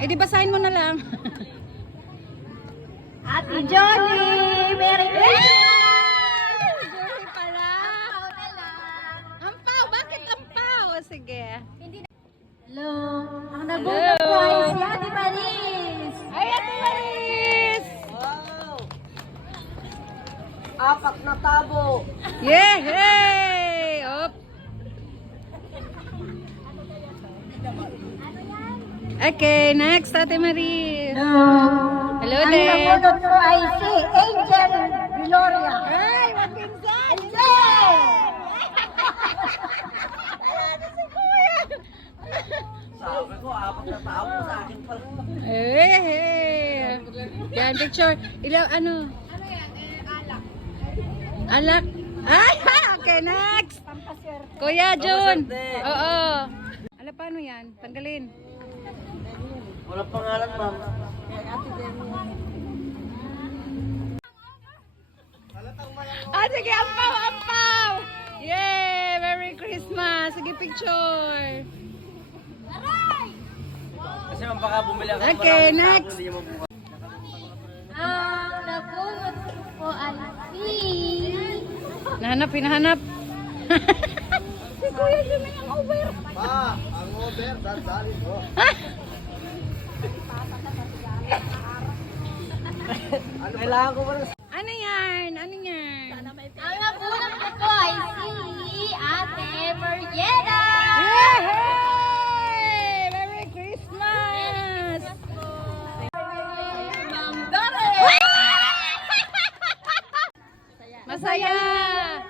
Eh di basahin mo na lang. Ate Johnny, Merry Christmas! Johnny pala. Ampaw na lang. Ampaw, bakit ampaw? Sige. Hello, ang nabunot ko ay si Ate Maris. Ay, Ate Maris! Apat na tabo. Yay! Op. Okay, next, Ate Maris. Hello, Ang Dave. nabunot ko ay si Angel Gloria. Ay, magpinsan! Sabi ko, apat na tao sa akin pala. Eh, yan, picture. Ilaw, ano? Alak. Alak? Ay, okay, next. Kuya Jun. Oo. Ala, paano yan? Tanggalin. Walang pangalan, ma'am. Ah, sige, ampaw, ampaw! Yay! Merry Christmas! Sige, picture. Kasi ma'am, baka bumili ako. Okay, next. Ang nabunot ko ay si... Nahanap, hinahanap. Si Kuya Jun na yung over. Pa, ang over, dadalhin ko. Kailangan ko pa rin. Ano yan? Ano yan? Ang nabunot ko ay si Ate Marieta. Yay! Merry Christmas! Masaya!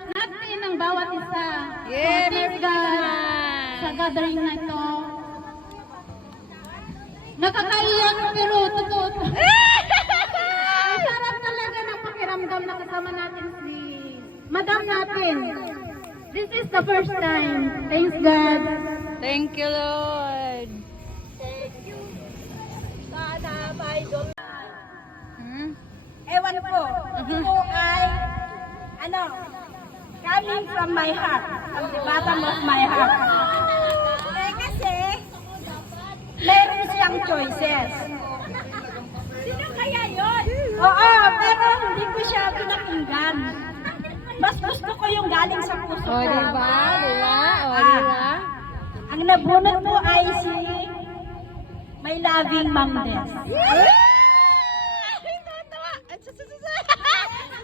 Natin ang bawat isa. Yay! Merry Sa Christmas! gathering na ito. Nakakaiyak pero totoo. Ang sarap talaga ng pakiramdam na kasama natin si Madam natin. This is the first time. Thanks God. Thank you, Lord. Hmm? Ewan ko, ito ay, coming from my heart, from the bottom of my heart. Eh kasi, meron siyang choices. Sino kaya yun? Oo, pero hindi ko siya pinakinggan. Mas gusto ko yung galing sa puso O, ko. diba? Diba? O, diba? Ang nabunot ko ay si my loving Ma'am Des.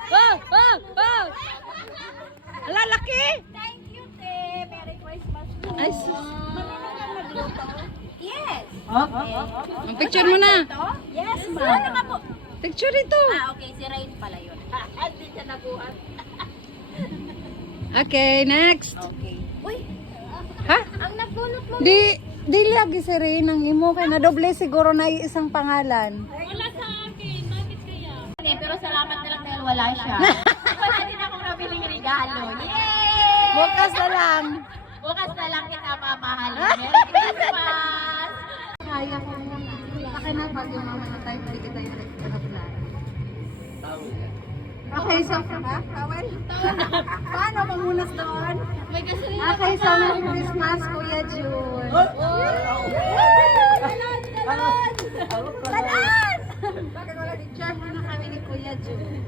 Oh! Oh! Oh! Ala, laki! Thank you, Te. Merry Christmas po. Ay, sus. Marunong kang magluto? Yes. Okay. Ang picture mo na. Yes, ma'am. Ano ka po? Picture ito. Okay, si Rain pala yun. Hindi siya nabuhat. Okay, next. Okay. Uy, Ha? ang nagbunot mo. Di lagi si Ray nang imo kay na doble siguro na isang pangalan. Pero salamat na lang dahil wala siya. Wala din akong nabiling regalo. Yay! Bukas na lang. Bukas na lang kita mamahalin. Merry Christmas! Kaya ko na. Akin na pag umama na tayo, hindi kita yung nagkakaplan. Okay, so, Paano mamunas doon? may gasolina Okay, so Merry Christmas, Kuya Jun. Talaan! Picture na kami ni Kuya Jun.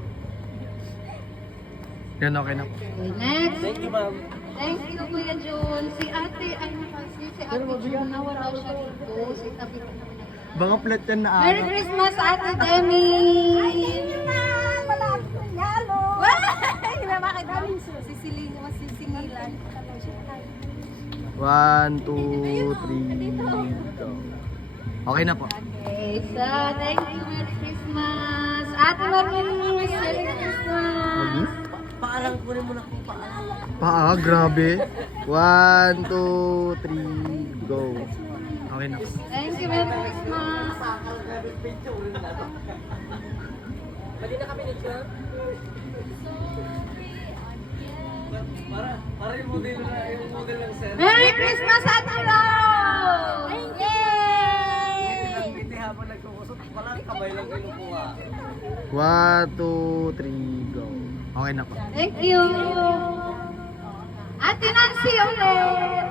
Yan, okay na. Okay, next. Thank you, ma'am. Thank you, Kuya Jun. Si ate, ay nakasi, si ate Jun, nawala siya dito. Si tabi ko na. Baka flat yan na Merry Christmas, Ate Demi! Wala akong regalo. Bakit namin sisiling, masisingilan? 1, 2, 3, go. Okay na po. Okay, so thank you, Merry Christmas! Ate Maris, Merry Christmas! Paalang kunin mo na kung paalang. Grabe. 1, 2, 3, go. Okay na. Thank you, Merry Christmas! Para yung model ng sir. Merry Christmas, Ate Rose! Yay! Hindi habang nagkukusot, pala kamay lang kinukuha. 1, 2, 3, go. Okay na po. Thank you! Ate Nancy ulit!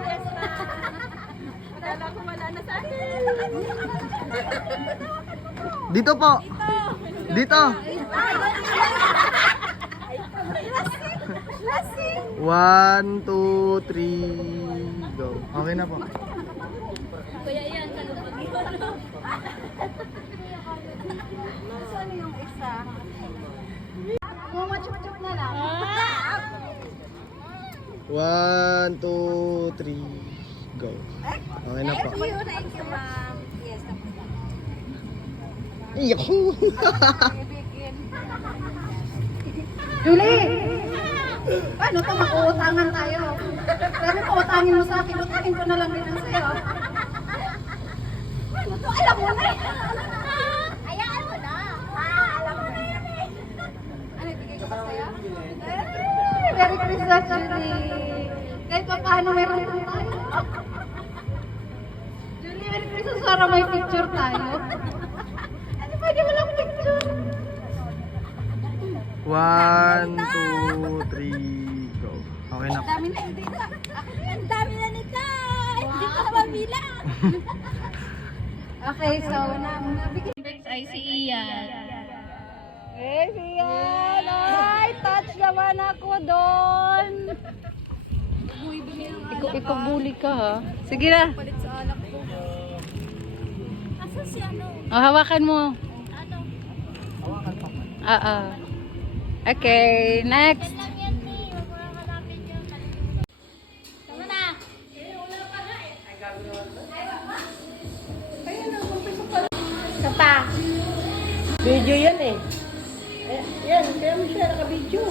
Akala ko wala na sa Dito po. Dito. 1, 2, 3, go. Okay na po. Mamachup-chup na lang. 1, 2, 3, go. Okay na po. Thank you, ma'am. Yes, Yahoo! Julie! Paano to? Makuutangan tayo. Pero pautangin mo sa akin, utangin ko na lang din sa'yo. Ano to? Alam mo na! Hayaan mo na. Alam mo na yan eh. Ano, ibigay ko ba sa'yo? Merry Christmas, Julie! Kahit pa paano meron pa tayo. Julie, Merry Christmas, para may picture tayo. Ano, pwede mo lang picture? 1, 2, 3, go. Okay na po. Dami na dito. Ang dami na nito. Hindi ko na mabilang. Okay, so, nabigyan. Next ay si Ian. Eh, Ian! Ay, touch naman ako doon! Ikaw bully ka ha. Sige na. Asa si ano? Oh, hawakan mo. Ano? Okay, next. Tama na. Isa pa. Video yan eh. Yan, kaya mo siya naka-video.